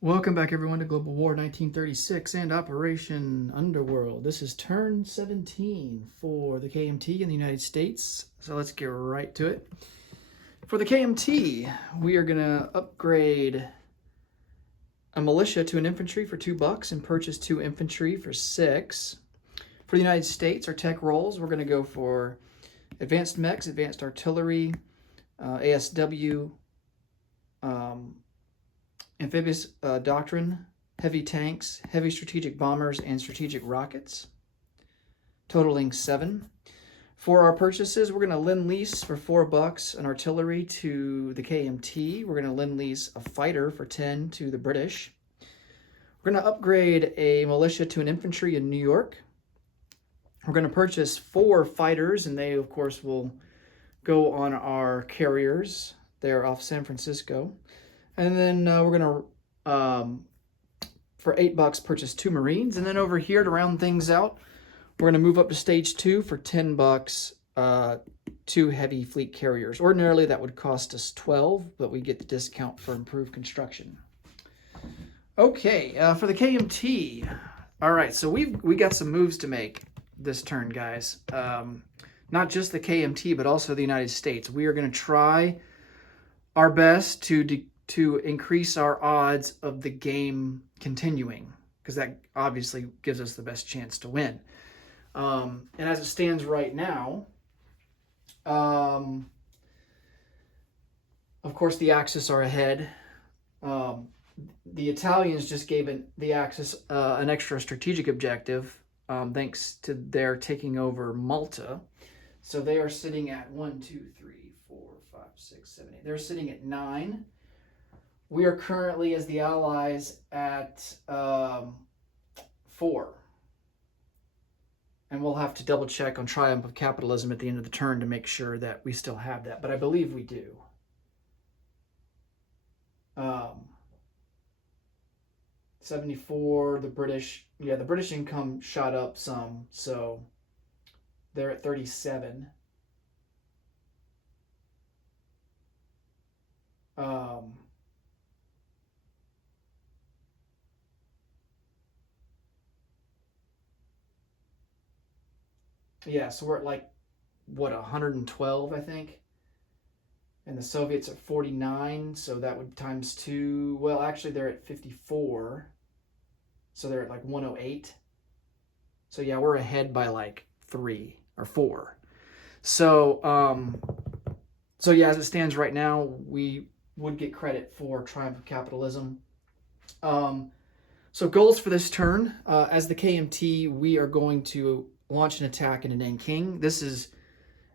Welcome back, everyone, to Global War 1936 and Operation Underworld. This is turn 17 for the KMT in the United States, so let's get right to it. For the KMT, we are going to upgrade a militia to an infantry for $2 and purchase 2 infantry for $6. For the United States, our tech rolls, we're going to go for advanced mechs, advanced artillery, ASW, amphibious doctrine, heavy tanks, heavy strategic bombers, and strategic rockets, totaling 7. For our purchases, we're going to lend-lease for $4 an artillery to the KMT. We're going to lend-lease a fighter for 10 to the British. We're going to upgrade a militia to an infantry in New York. We're going to purchase 4 fighters, and they, of course, will go on our carriers. They're off San Francisco. And then we're going to, for $8, purchase 2 Marines. And then over here, to round things out, we're going to move up to stage 2 for $10, 2 heavy fleet carriers. Ordinarily, that would cost us 12, but we get the discount for improved construction. Okay, for the KMT. All right, so we got some moves to make this turn, guys. Not just the KMT, but also the United States. We are going to try our best to increase our odds of the game continuing, because that obviously gives us the best chance to win. And as it stands right now, of course the Axis are ahead. The Italians just gave the Axis an extra strategic objective, thanks to their taking over Malta. So they are sitting at 1, 2, 3, 4, 5, 6, 7, 8. They're sitting at 9. We are currently, as the Allies, at 4. And we'll have to double check on Triumph of Capitalism at the end of the turn to make sure that we still have that. But I believe we do. 74, the British, the British income shot up some, so they're at 37. Yeah, so we're at like, what, 112, I think? And the Soviets at 49, so that would times 2. Well, actually, they're at 54. So they're at like 108. So yeah, we're ahead by like 3 or 4. So, so yeah, as it stands right now, we would get credit for Triumph of Capitalism. So goals for this turn, as the KMT, we are going to launch an attack into Nanking. This is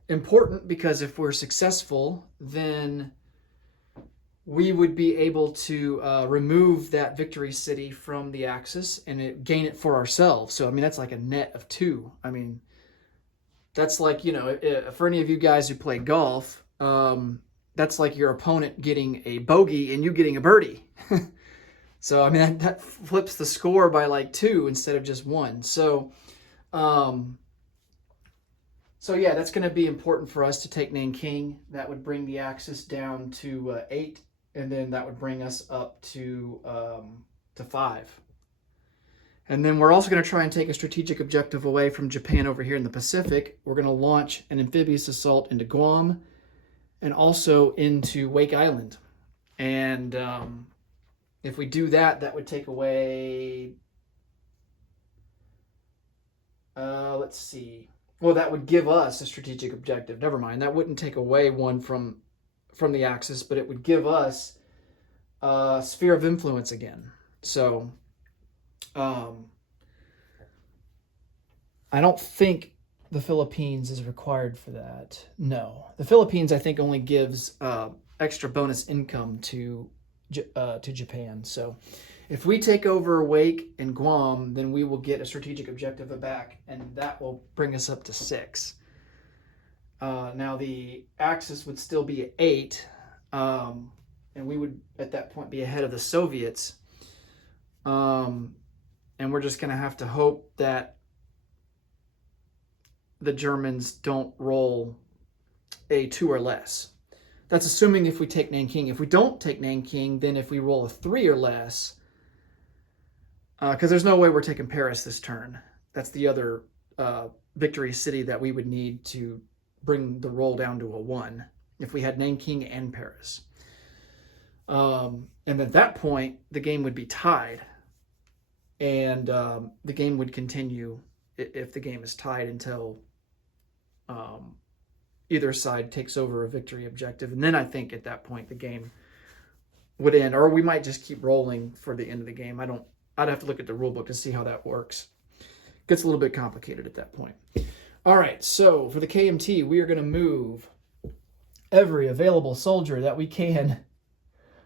important because if we're successful, then we would be able to remove that victory city from the Axis and gain it for ourselves. So, I mean, that's like a net of 2. I mean, that's like, you know, for any of you guys who play golf, that's like your opponent getting a bogey and you getting a birdie. So, I mean, that flips the score by like 2 instead of just 1. So, so yeah, that's going to be important for us to take Nanking. That would bring the Axis down to 8, and then that would bring us up to 5. And then we're also going to try and take a strategic objective away from Japan over here in the Pacific. We're going to launch an amphibious assault into Guam and also into Wake Island. And if we do that, that would take away, let's see. Well, that would give us a strategic objective. Never mind. That wouldn't take away one from the Axis, but it would give us a sphere of influence again. So, I don't think the Philippines is required for that. No. The Philippines, I think, only gives extra bonus income to Japan. So if we take over Wake and Guam, then we will get a strategic objective back, and that will bring us up to 6. Now the Axis would still be at 8, and we would at that point be ahead of the Soviets. And we're just going to have to hope that the Germans don't roll a 2 or less. That's assuming if we take Nanking. If we don't take Nanking, then if we roll a 3 or less, Because there's no way we're taking Paris this turn. That's the other victory city that we would need to bring the roll down to a 1 if we had Nanking and Paris. And at that point, the game would be tied. And the game would continue if the game is tied until either side takes over a victory objective. And then I think at that point the game would end. Or we might just keep rolling for the end of the game. I'd have to look at the rule book to see how that works. Gets a little bit complicated at that point. All right, so for the KMT, we are going to move every available soldier that we can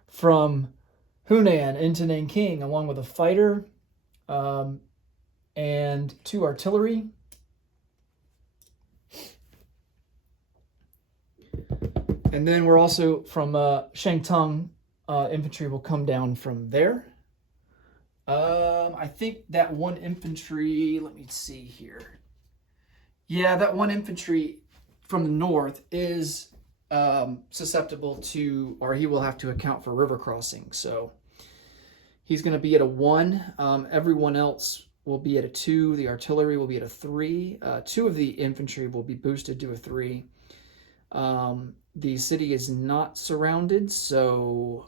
from Hunan into Nanking, along with a fighter and 2 artillery. And then we're also from Shangtung, infantry will come down from there. I think that 1 infantry, let me see here. Yeah, that 1 infantry from the north is susceptible to, or he will have to account for river crossing. So he's going to be at a 1. Everyone else will be at a 2. The artillery will be at a 3. 2 of the infantry will be boosted to a 3. The city is not surrounded, so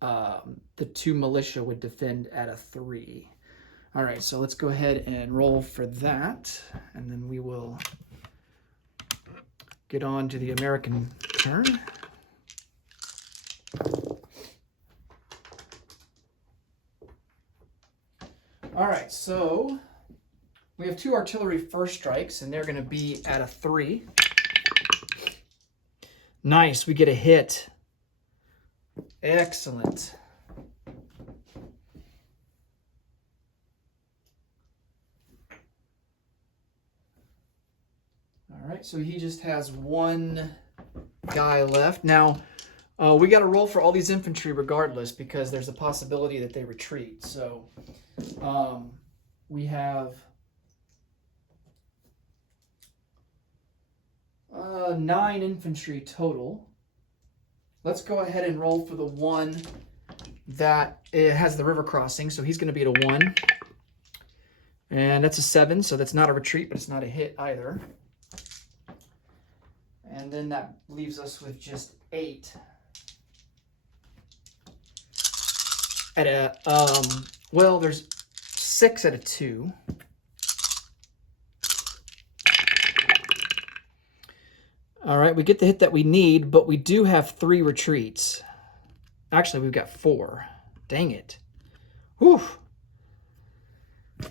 the 2 militia would defend at a 3. All right, so let's go ahead and roll for that, and then we will get on to the American turn. All right, so we have 2 artillery first strikes, and they're going to be at a 3. Nice, we get a hit. Excellent. All right, so he just has 1 guy left. Now, we got to roll for all these infantry regardless because there's a possibility that they retreat. So we have 9 infantry total. Let's go ahead and roll for the 1 that has the river crossing. So he's going to be at a 1. And that's a 7, so that's not a retreat, but it's not a hit either. And then that leaves us with just 8. At a, well, there's 6 at a 2. All right, we get the hit that we need, but we do have 3 retreats. Actually, we've got 4. Dang it. Whew.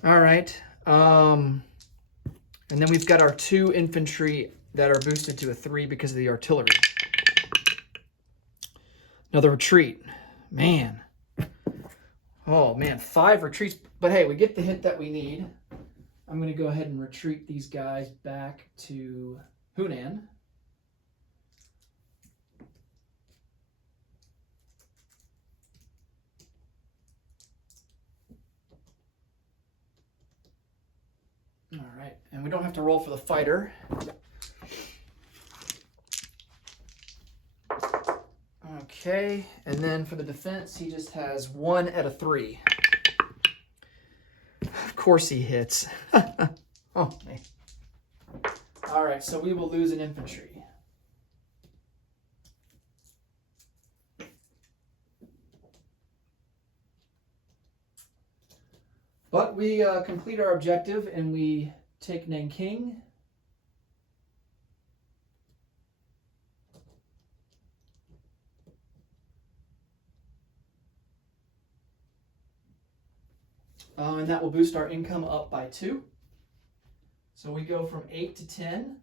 All right. And then we've got our 2 infantry that are boosted to a 3 because of the artillery. Another retreat. Man. Oh, man. 5 retreats. But hey, we get the hit that we need. I'm going to go ahead and retreat these guys back to Hunan. All right, and we don't have to roll for the fighter. Okay, and then for the defense, he just has 1 at a 3. Of course he hits. Oh, man. All right, so we will lose an infantry. But we complete our objective and we take Nanking. And that will boost our income up by 2. So we go from 8 to 10.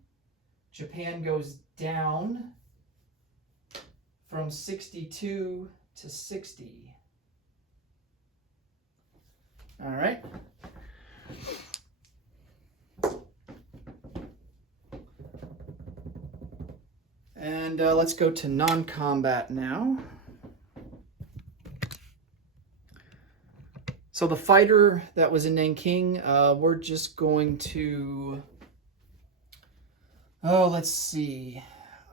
Japan goes down from 62 to 60. All right. And let's go to non-combat now. So the fighter that was in Nanking, we're just going to... Oh, let's see.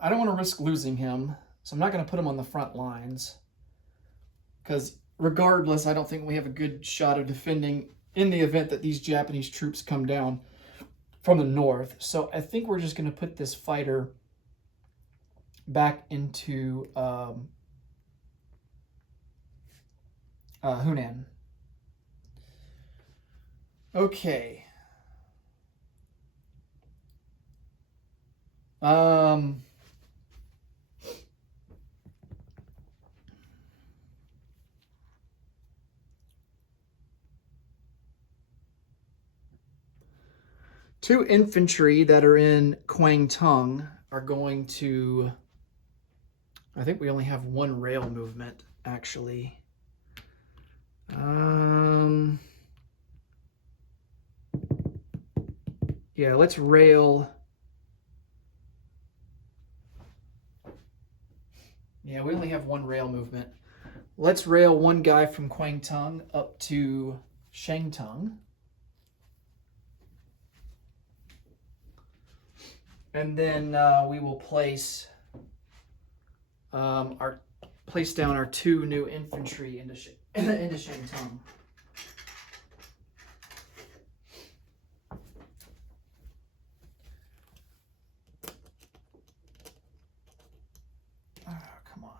I don't want to risk losing him, so I'm not going to put him on the front lines. Because regardless, I don't think we have a good shot of defending in the event that these Japanese troops come down from the north. So I think we're just going to put this fighter back into Hunan. Okay. Two infantry that are in Kwangtung are going to... I think we only have one rail movement, actually. Yeah, let's rail... Yeah, we only have one rail movement. Let's rail one guy from Kwangtung up to Shangtung. And then we will place down our two new infantry into Shangtung. Oh, come on.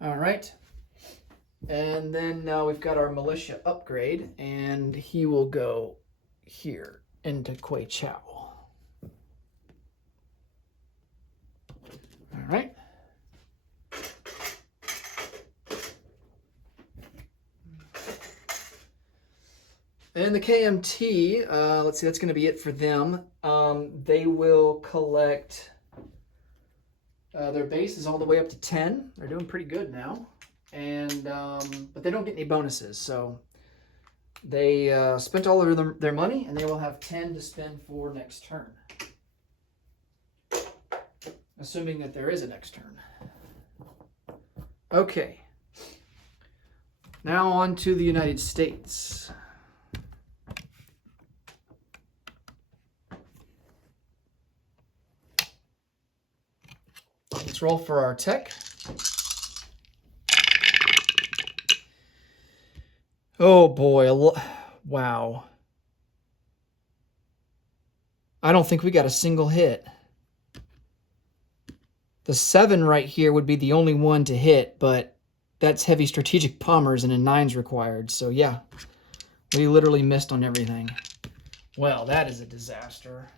All right. And then we've got our militia upgrade, and he will go here into Kweichow. All right. And the KMT, let's see, that's going to be it for them. They will collect, their base is all the way up to 10. They're doing pretty good now. And but they don't get any bonuses, so they spent all of their money, and they will have 10 to spend for next turn, assuming that there is a next turn. Okay, now on to the United States. Let's roll for our tech. Oh boy, wow. I don't think we got a single hit. The 7 right here would be the only one to hit, but that's heavy strategic bombers and a 9's required. So yeah, we literally missed on everything. Well, that is a disaster.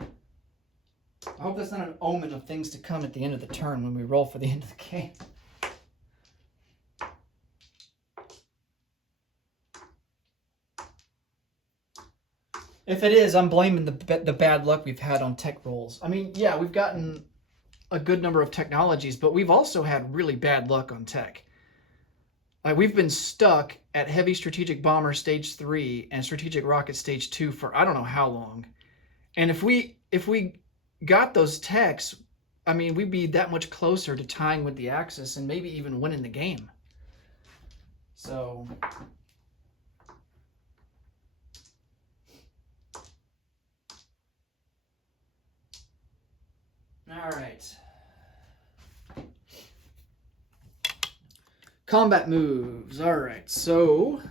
I hope that's not an omen of things to come at the end of the turn when we roll for the end of the game. If it is, I'm blaming the bad luck we've had on tech rolls. I mean, yeah, we've gotten a good number of technologies, but we've also had really bad luck on tech. Like, we've been stuck at Heavy Strategic Bomber Stage 3 and Strategic Rocket Stage 2 for I don't know how long. And if we got those techs, I mean, we'd be that much closer to tying with the Axis and maybe even winning the game. So... all right. Combat moves. All right. So,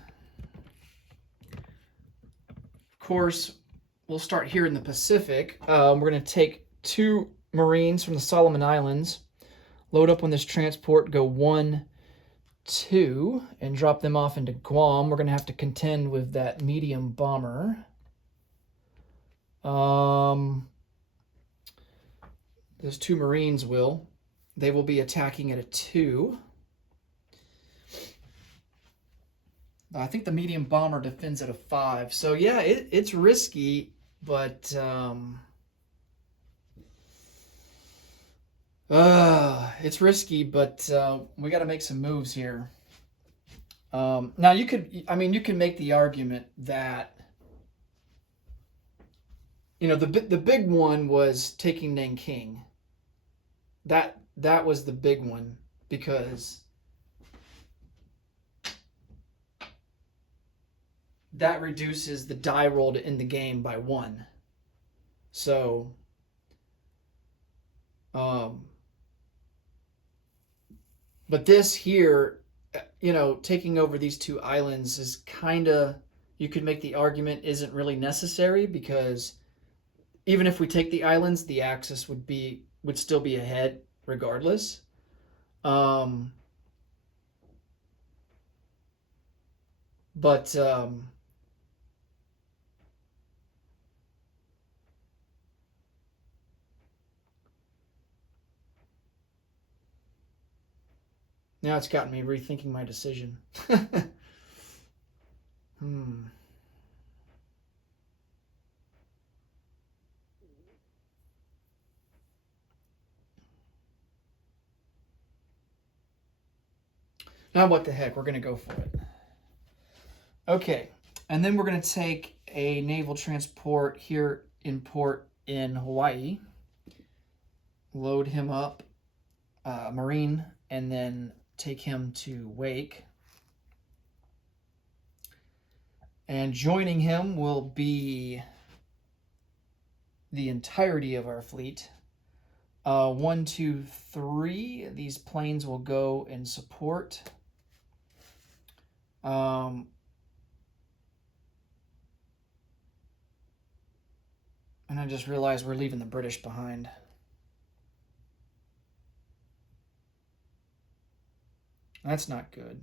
of course, we'll start here in the Pacific. We're going to take 2 Marines from the Solomon Islands, load up on this transport, go 1, 2, and drop them off into Guam. We're going to have to contend with that medium bomber. Those 2 Marines will. They will be attacking at a 2. I think the medium bomber defends at a 5. So yeah, it's risky, but it's risky, but we got to make some moves here. Now you can make the argument that, you know, the big one was taking Nanking. That was the big one, because that reduces the die roll to end the game by 1. So Um, but this here, taking over these two islands is kind of, you could make the argument, isn't really necessary, because even if we take the islands, the Axis would still be ahead regardless. But now it's gotten me rethinking my decision. Hmm. Now what the heck? We're going to go for it. Okay. And then we're going to take a naval transport here in port in Hawaii. Load him up, Marine, and then take him to Wake. And joining him will be the entirety of our fleet. 1, 2, 3. These planes will go and support. And I just realized we're leaving the British behind. That's not good.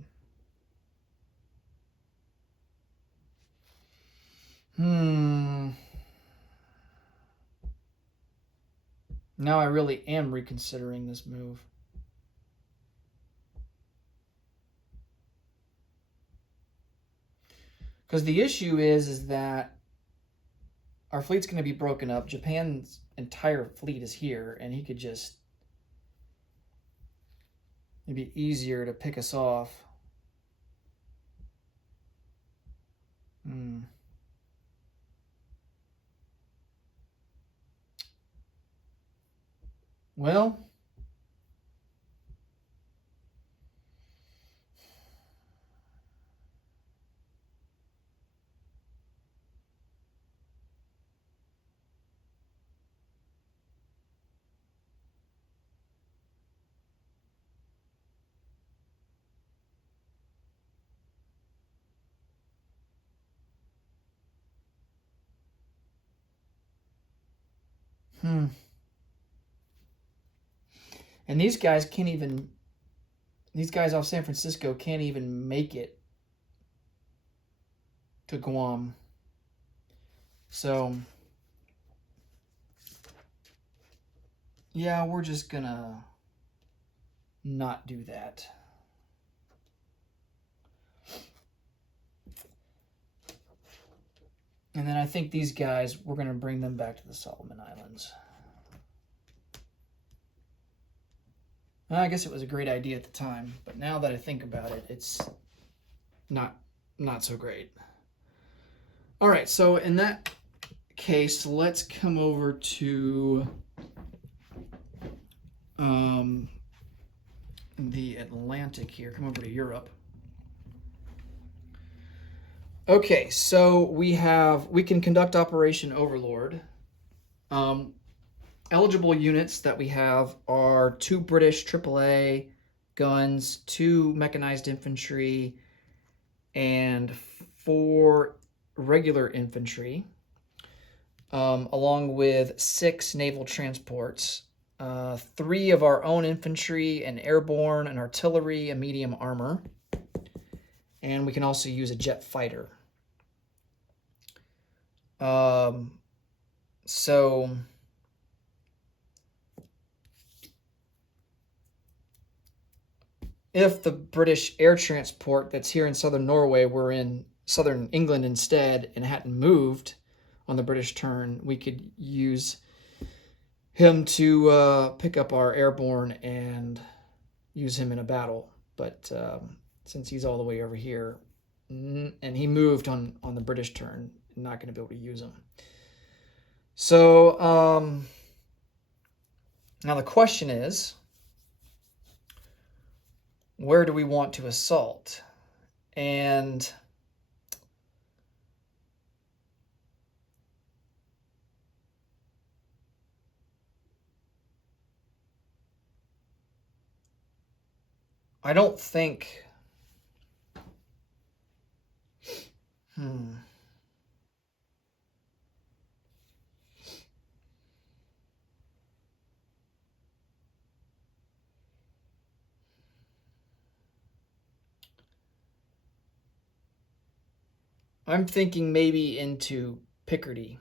Now I really am reconsidering this move. Because the issue is that our fleet's going to be broken up. Japan's entire fleet is here, and he could just... It'd be easier to pick us off. Well... And these guys can't even... These guys off San Francisco can't even make it to Guam. So... yeah, we're just gonna not do that. And then I think these guys, we're gonna bring them back to the Solomon Islands. I guess it was a great idea at the time, but now that I think about it, it's not so great. All right, so in that case, let's come over to the Atlantic here. Come over to Europe. Okay, so we can conduct Operation Overlord. Eligible units that we have are 2 British AAA guns, 2 mechanized infantry, and 4 regular infantry, along with 6 naval transports, 3 of our own infantry, and airborne, and artillery, and medium armor. And we can also use a jet fighter. So if the British air transport that's here in southern Norway were in southern England instead and hadn't moved on the British turn, we could use him to pick up our airborne and use him in a battle. But since he's all the way over here, and he moved on the British turn, I'm not going to be able to use him. So now the question is, where do we want to assault? And I don't think... I'm thinking maybe into Picardy.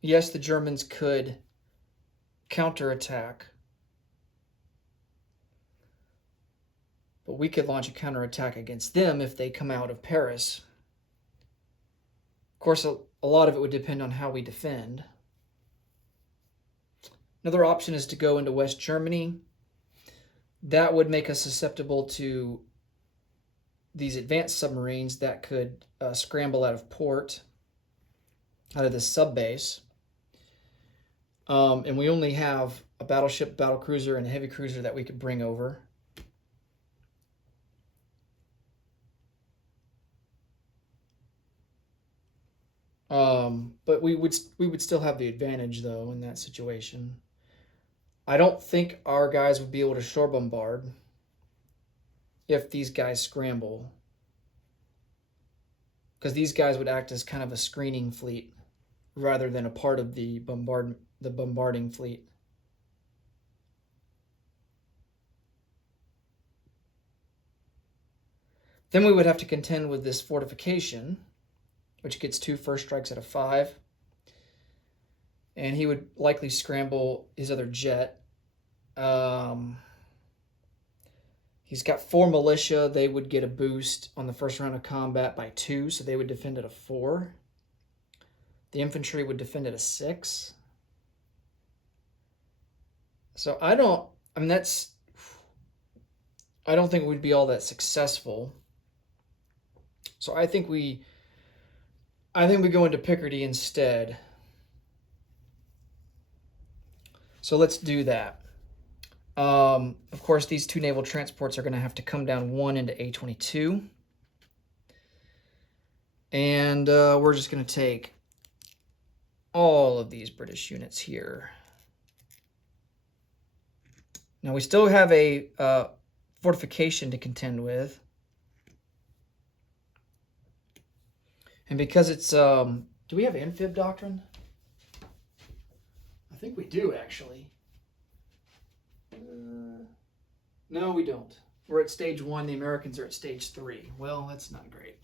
Yes, the Germans could counterattack, but we could launch a counterattack against them if they come out of Paris. Of course, a lot of it would depend on how we defend. Another option is to go into West Germany. That would make us susceptible to these advanced submarines that could scramble out of port, out of this sub-base. And we only have a battleship, battlecruiser, and a heavy cruiser that we could bring over. But we would still have the advantage, though, in that situation. I don't think our guys would be able to shore bombard if these guys scramble, because these guys would act as kind of a screening fleet rather than a part of the bombarding fleet. Then we would have to contend with this fortification, which gets 2 first strikes out of 5. And he would likely scramble his other jet. He's got 4 militia. They would get a boost on the first round of combat by 2, so they would defend at a 4. The infantry would defend at a 6. So I don't think we'd be all that successful. So I think we go into Picardy instead. So let's do that. Of course, these 2 naval transports are going to have to come down 1 into A22. And we're just going to take all of these British units here. Now, we still have a fortification to contend with. And because it's... do we have amphib doctrine? I think we do, actually. No, we don't. We're at stage 1. The Americans are at stage 3. Well, that's not great.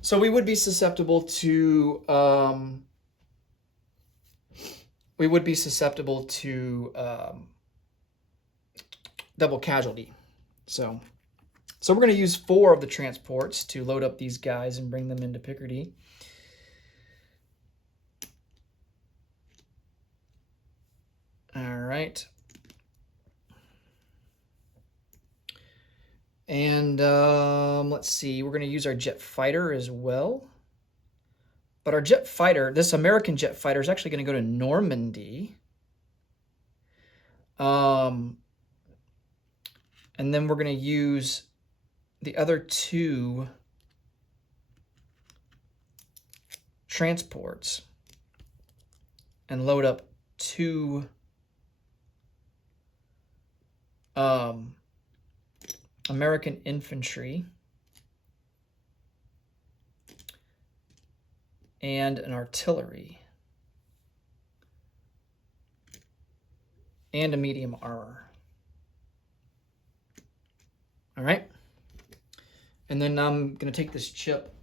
So we would be susceptible to... double casualty. So we're going to use 4 of the transports to load up these guys and bring them into Picardy. All right. And let's see, we're going to use our jet fighter as well. But our jet fighter, this American jet fighter, is actually going to go to Normandy. And then we're going to use the other 2 transports and load up 2 American infantry and an artillery and a medium armor. All right. And then I'm going to take this chip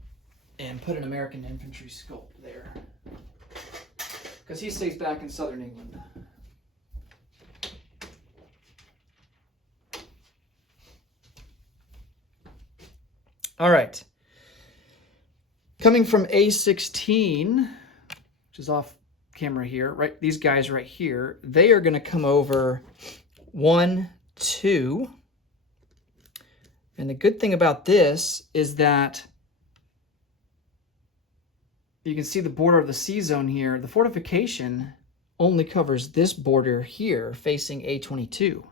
and put an American infantry sculpt there, because he stays back in southern England. All right. Coming from A16, which is off camera here, right? These guys right here, they are going to come over 1, 2. And the good thing about this is that you can see the border of the sea zone here. The fortification only covers this border here facing A22.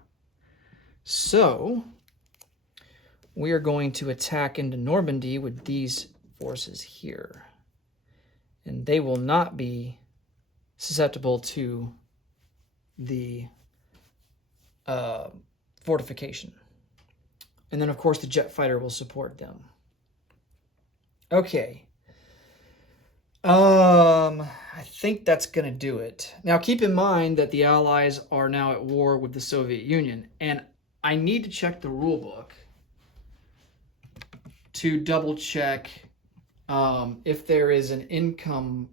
So we are going to attack into Normandy with these forces here. And they will not be susceptible to the fortification. And then, of course, the jet fighter will support them. Okay. I think that's going to do it. Now, keep in mind that the Allies are now at war with the Soviet Union, and I need to check the rule book to double check if there is an income,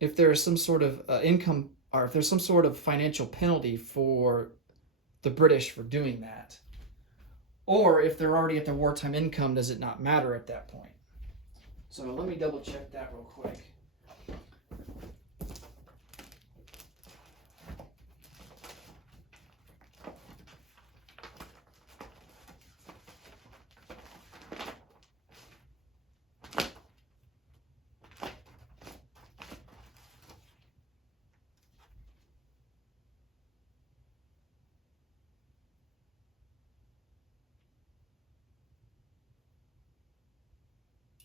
if there is some sort of income, or if there's some sort of financial penalty for the British for doing that. Or if they're already at their wartime income, does it not matter at that point? So let me double check that real quick.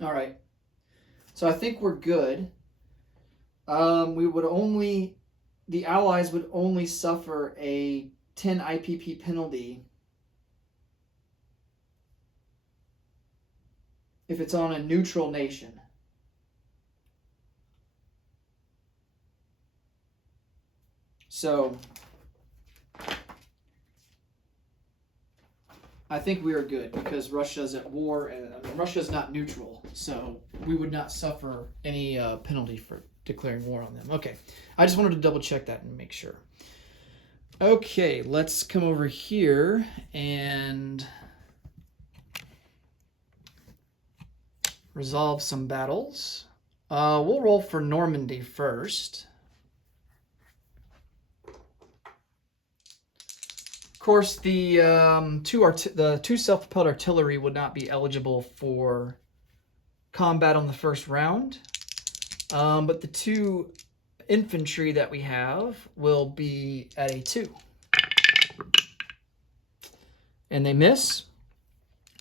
All right. So I think we're good. The Allies would only suffer a 10 IPP penalty if it's on a neutral nation. So I think we are good because Russia's at war, and Russia's not neutral, so we would not suffer any penalty for declaring war on them. Okay, I just wanted to double check that and make sure. Okay, let's come over here and resolve some battles. We'll roll for Normandy first. Of course, the two self-propelled artillery would not be eligible for combat on the first round, but the 2 infantry that we have will be at a 2. And they miss.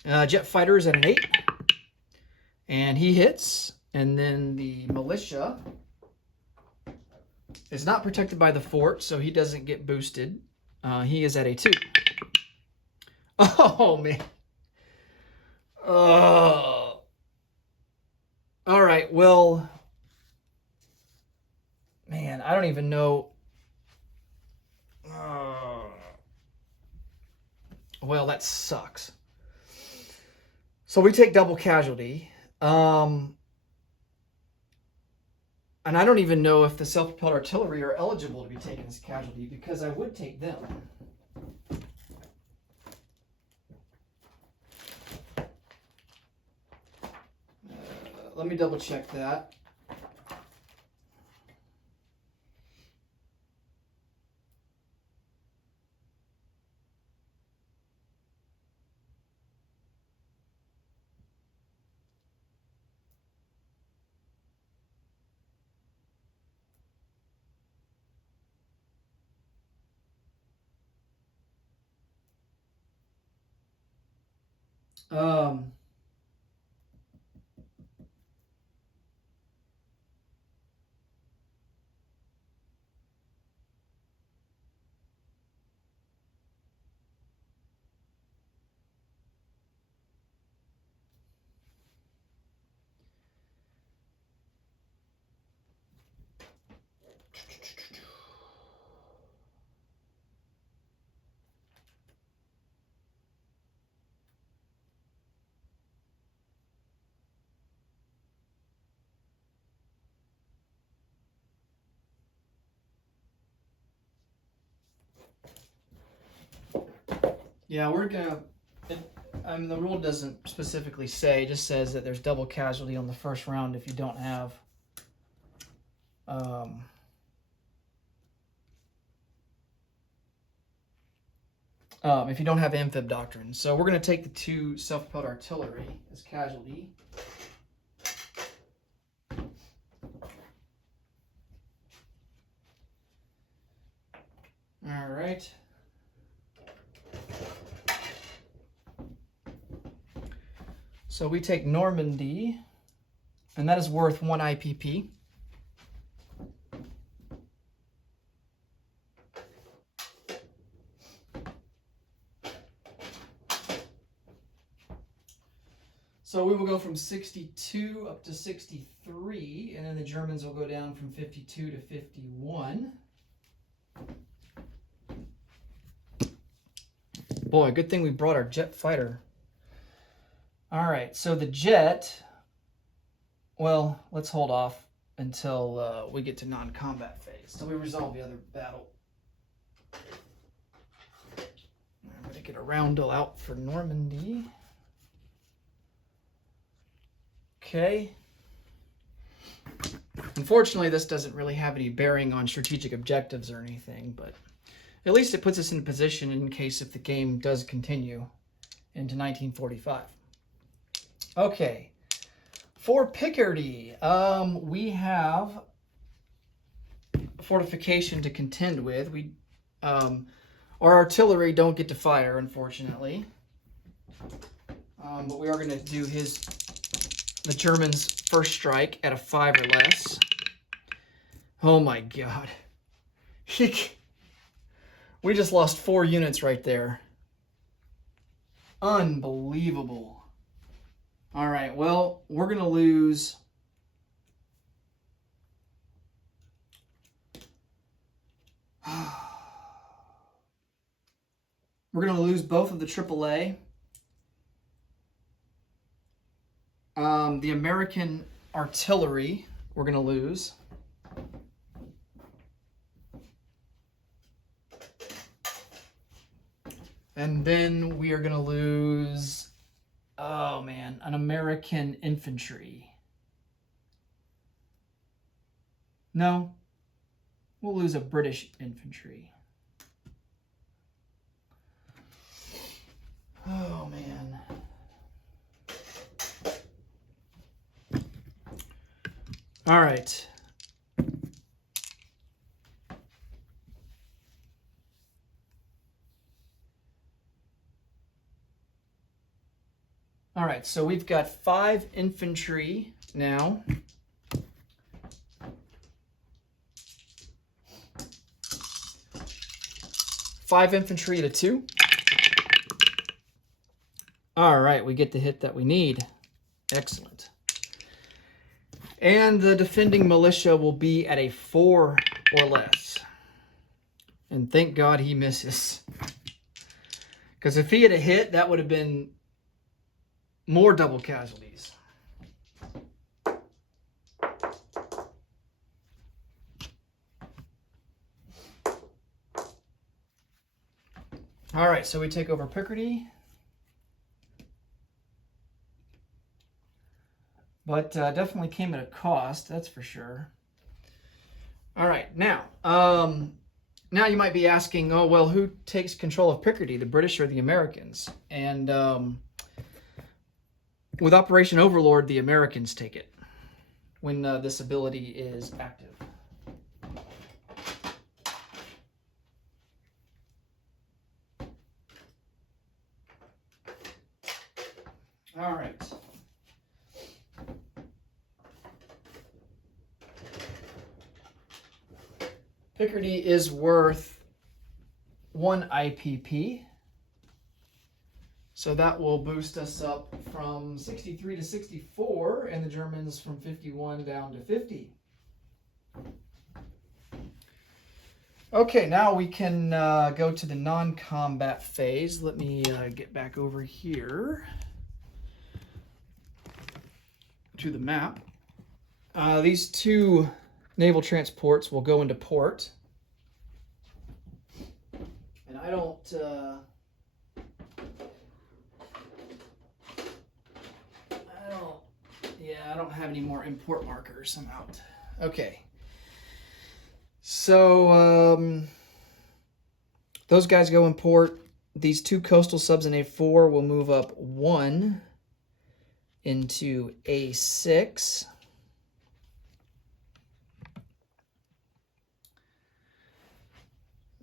Jet fighter is at an 8. And he hits. And then the militia is not protected by the fort, so he doesn't get boosted. He is at a 2. Oh, man. All right, well, man, I don't even know. Well, that sucks. So we take double casualty. And I don't even know if the self-propelled artillery are eligible to be taken as casualty, because I would take them. Let me double check that. Yeah, we're gonna. I mean, the rule doesn't specifically say; it just says that there's double casualty on the first round if you don't have. If you don't have amphib doctrine. So we're going to take the 2 self-propelled artillery as casualty. All right. So we take Normandy, and that is worth 1 IPP. So we will go from 62 up to 63, and then the Germans will go down from 52 to 51. Boy, good thing we brought our jet fighter. All right, so the jet, well, let's hold off until we get to non-combat phase, till we resolve the other battle. I'm going to get a roundel out for Normandy. Okay. Unfortunately, this doesn't really have any bearing on strategic objectives or anything, but at least it puts us in position in case if the game does continue into 1945. Okay. For Picardy, we have fortification to contend with. Our artillery don't get to fire, unfortunately. But we are going to do the Germans' first strike at a 5 or less. Oh my God. We just lost 4 units right there. Unbelievable. All right, well, we're going to lose... We're going to lose both of the AAA. The American artillery, we're going to lose. And then we are going to lose, oh man, an American infantry. No, we'll lose a British infantry. Oh man. All right. All right, so we've got 5 infantry now. Five infantry to 2. All right, we get the hit that we need. Excellent. And the defending militia will be at a 4 or less. And thank God he misses. Because if he had a hit, that would have been more double casualties. All right, so we take over Picardy. But definitely came at a cost, that's for sure. All right, now you might be asking, oh, well, who takes control of Picardy, the British or the Americans? And with Operation Overlord, the Americans take it when this ability is active. All right. Picardy is worth 1 IPP. So that will boost us up from 63 to 64, and the Germans from 51 down to 50. Okay, now we can go to the non-combat phase. Let me get back over here to the map. These 2 naval transports will go into port. And I don't have any more import markers. I'm out. Okay. So those guys go in port. These 2 coastal subs in A4 will move up 1 into A6.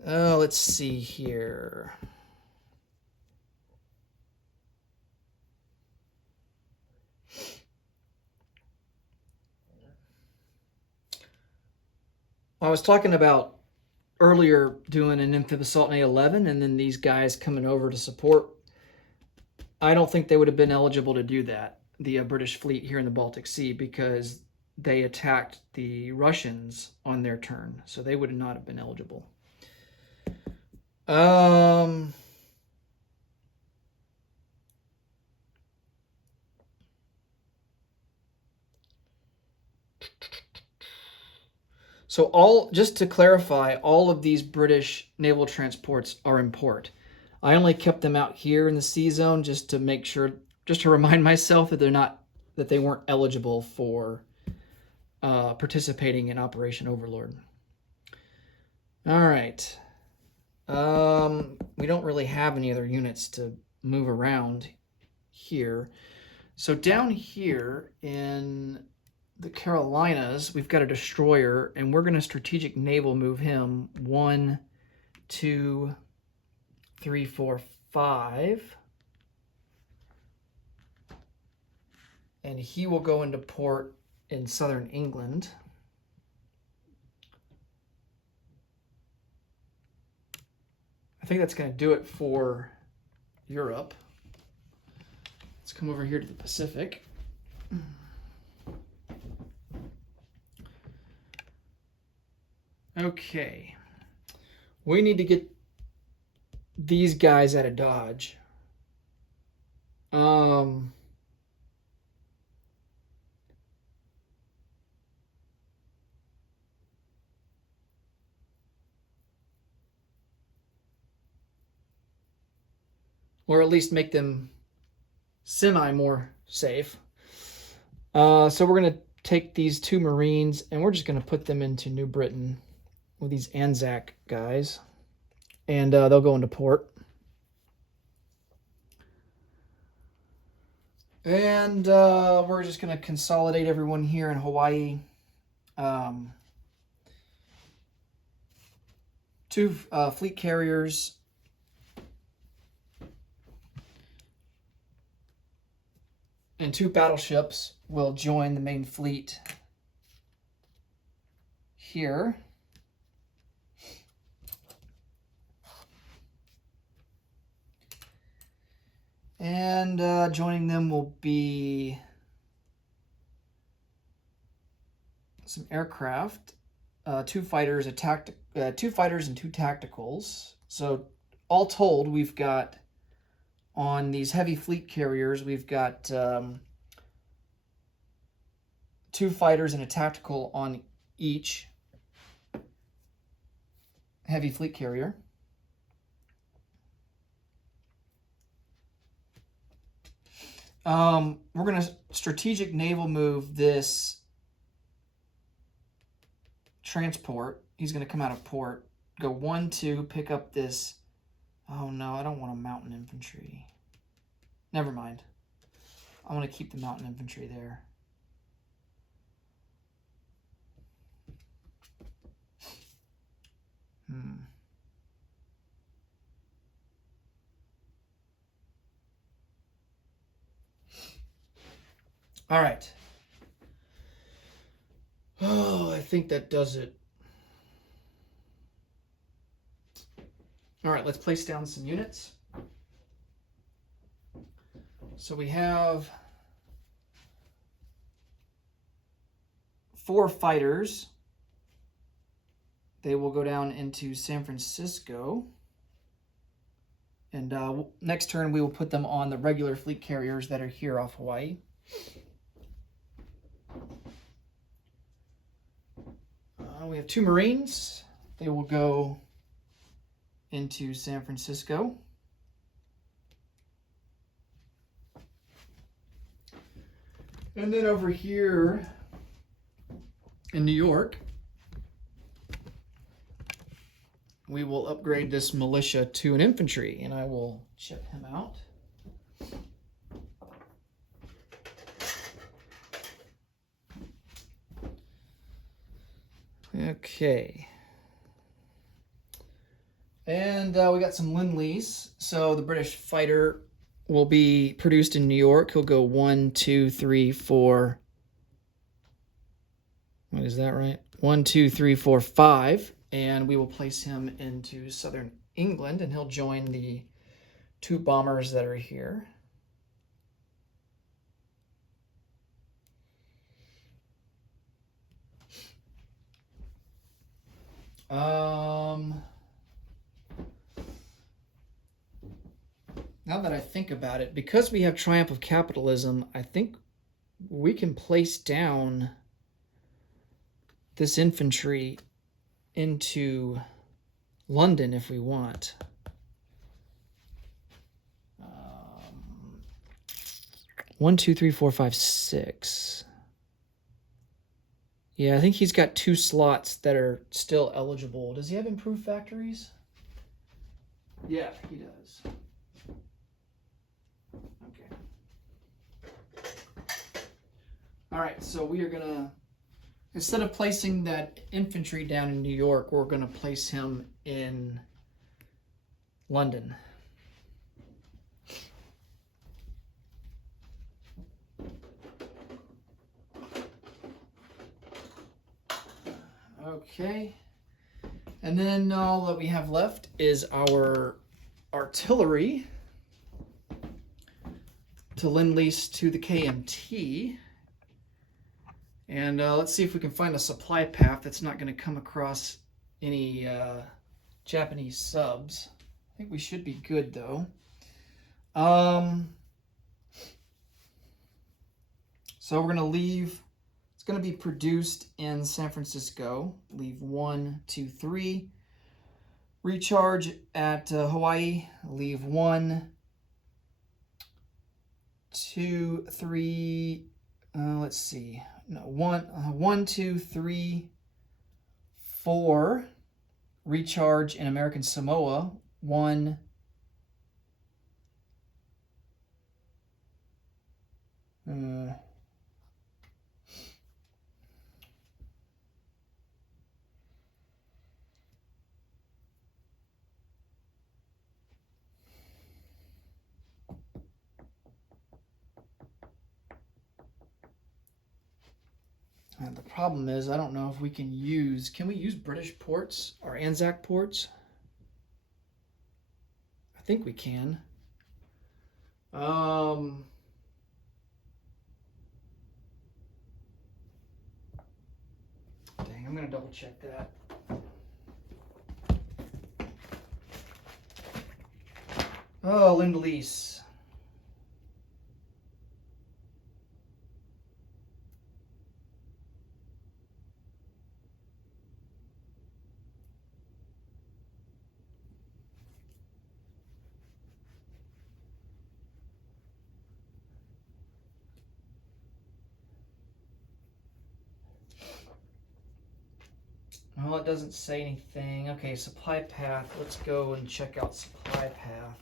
Let's see here. I was talking about earlier doing an amphibious assault in A11 and then these guys coming over to support. I don't think they would have been eligible to do that. the British fleet here in the Baltic Sea because they attacked the Russians on their turn, so they would not have been eligible. So just to clarify, all of these British naval transports are in port. I only kept them out here in the sea zone just to make sure, just to remind myself that they weren't eligible for participating in Operation Overlord. All right. We don't really have any other units to move around here. So down here in the Carolinas, we've got a destroyer, and we're going to strategic naval move him 1, 2, 3, 4, 5. And he will go into port in southern England. I think that's going to do it for Europe. Let's come over here to the Pacific. Okay. We need to get these guys out of Dodge. Or at least make them semi more safe. So we're going to take these 2 Marines and we're just going to put them into New Britain with these Anzac guys. And they'll go into port. And we're just going to consolidate everyone here in Hawaii. 2 fleet carriers. And 2 battleships will join the main fleet here. And joining them will be some aircraft, 2 fighters, 2 fighters and 2 tacticals. So all told, we've got on these heavy fleet carriers, we've got 2 fighters and a tactical on each heavy fleet carrier. We're going to strategic naval move this transport. He's going to come out of port, go 1, 2, pick up this. Oh no, I don't want a mountain infantry. Never mind. I want to keep the mountain infantry there. All right. Oh, I think that does it. All right, let's place down some units. So we have 4 fighters. They will go down into San Francisco. And next turn, we will put them on the regular fleet carriers that are here off Hawaii. We have 2 Marines. They will go into San Francisco. And then over here in New York, we will upgrade this militia to an infantry, and I will ship him out. Okay. And we got some Lend-Lease. So the British fighter will be produced in New York. He'll go 1, 2, 3, 4. What is that, right? 1, 2, 3, 4, 5. And we will place him into southern England, and he'll join the 2 bombers that are here. Now that I think about it, because we have Triumph of Capitalism, I think we can place down this infantry into London if we want. 1, 2, 3, 4, 5, 6. Yeah, I think he's got 2 slots that are still eligible. Does he have improved factories? Yeah, he does. Okay. All right, so we are going to, instead of placing that infantry down in New York, we're going to place him in London. Okay. And then all that we have left is our artillery to lend lease to the KMT. And let's see if we can find a supply path that's not going to come across any Japanese subs. I think we should be good, though. So we're going to leave. It's going to be produced in San Francisco. Leave 1, 2, 3. Recharge at Hawaii. Leave 1, 2, 3. Let's see. No, 1, 2, 3, 4. Recharge in American Samoa. 1. And the problem is, I don't know if we can we use British ports or Anzac ports? I think we can. Dang, I'm going to double check that. Oh, Lend-Lease. Well, it doesn't say anything. Okay, supply path. Let's go and check out supply path.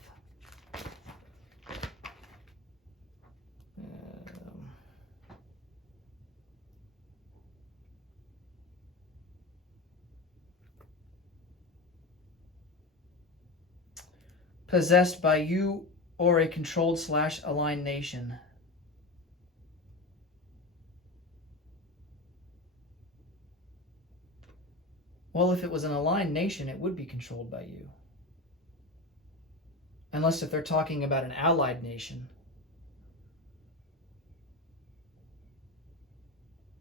Possessed by you or a controlled/aligned nation. Well, if it was an aligned nation, it would be controlled by you. Unless if they're talking about an allied nation.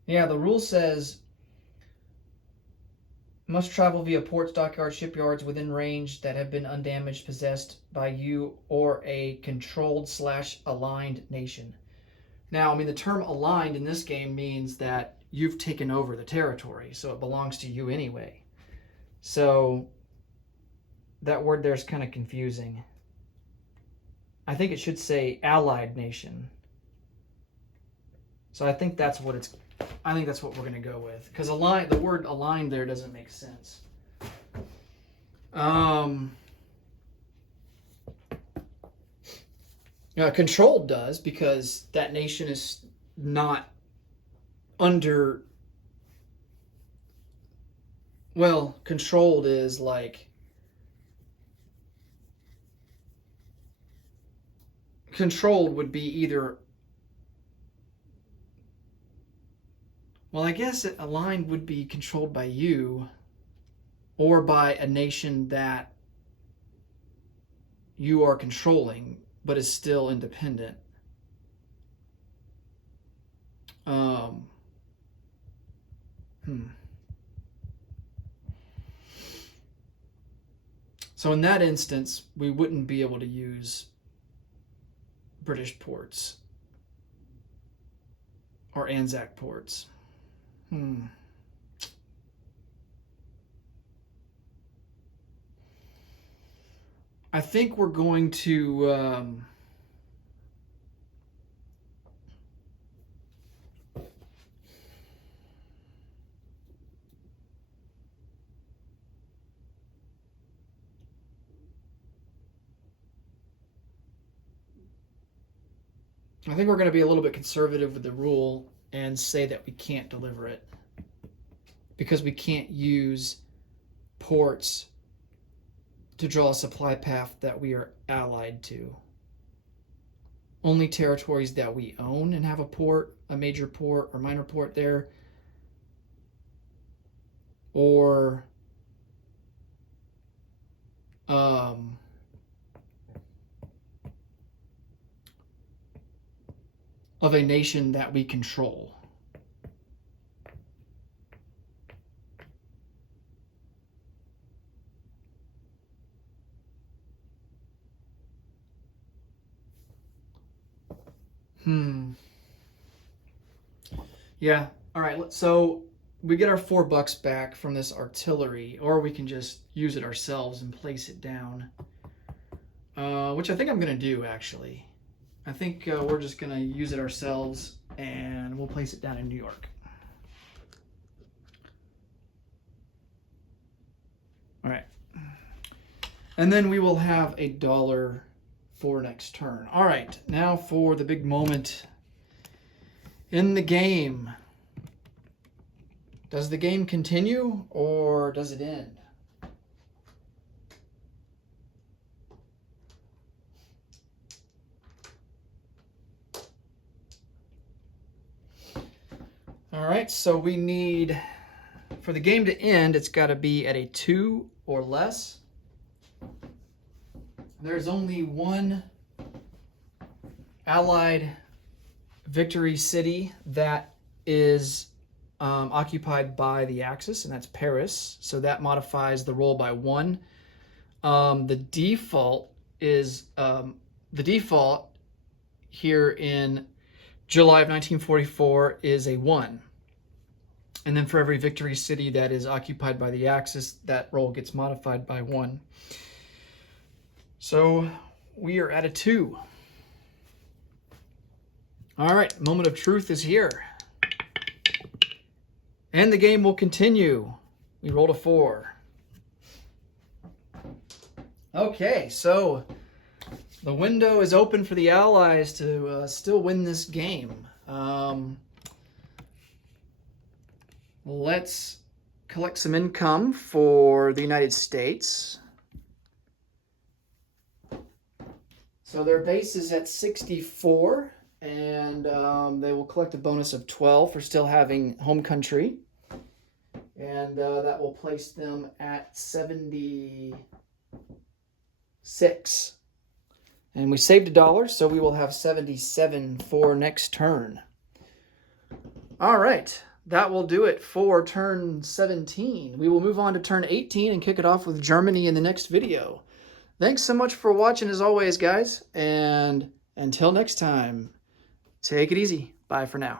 Yeah, the rule says must travel via ports, dockyards, shipyards within range that have been undamaged, possessed by you or a controlled/aligned nation. Now, I mean, the term aligned in this game means that you've taken over the territory, so it belongs to you anyway. So that word there is kind of confusing. I think it should say allied nation. So I think that's what we're going to go with, because the word aligned there doesn't make sense. Controlled does, because that nation is not under. Well, controlled is like. Controlled would be either. Well, I guess aligned would be controlled by you or by a nation that you are controlling but is still independent. So in that instance, we wouldn't be able to use British ports or Anzac ports. I think we're going to be a little bit conservative with the rule and say that we can't deliver it because we can't use ports to draw a supply path that we are allied to. Only territories that we own and have a port, a major port or minor port there, or of a nation that we control. Yeah. All right. So we get our $4 back from this artillery, or we can just use it ourselves and place it down, which I think I'm going to do, actually. I think we're just going to use it ourselves, and we'll place it down in New York. All right. And then we will have $1 for next turn. All right. Now for the big moment in the game. Does the game continue or does it end? All right, so we need, for the game to end, it's got to be at a 2 or less. There's only one Allied victory city that is occupied by the Axis, and that's Paris. So that modifies the roll by 1. The default is the default here in July of 1944 is a 1. And then for every victory city that is occupied by the Axis, that roll gets modified by 1. So we are at a 2. All right, moment of truth is here. And the game will continue. We rolled a 4. Okay, so the window is open for the Allies to still win this game. Let's collect some income for the United States. So their base is at 64, and they will collect a bonus of 12 for still having home country. And that will place them at 76. And we saved $1, so we will have 77 for next turn. All right, that will do it for turn 17. We will move on to turn 18 and kick it off with Germany in the next video. Thanks so much for watching as always, guys. And until next time, take it easy. Bye for now.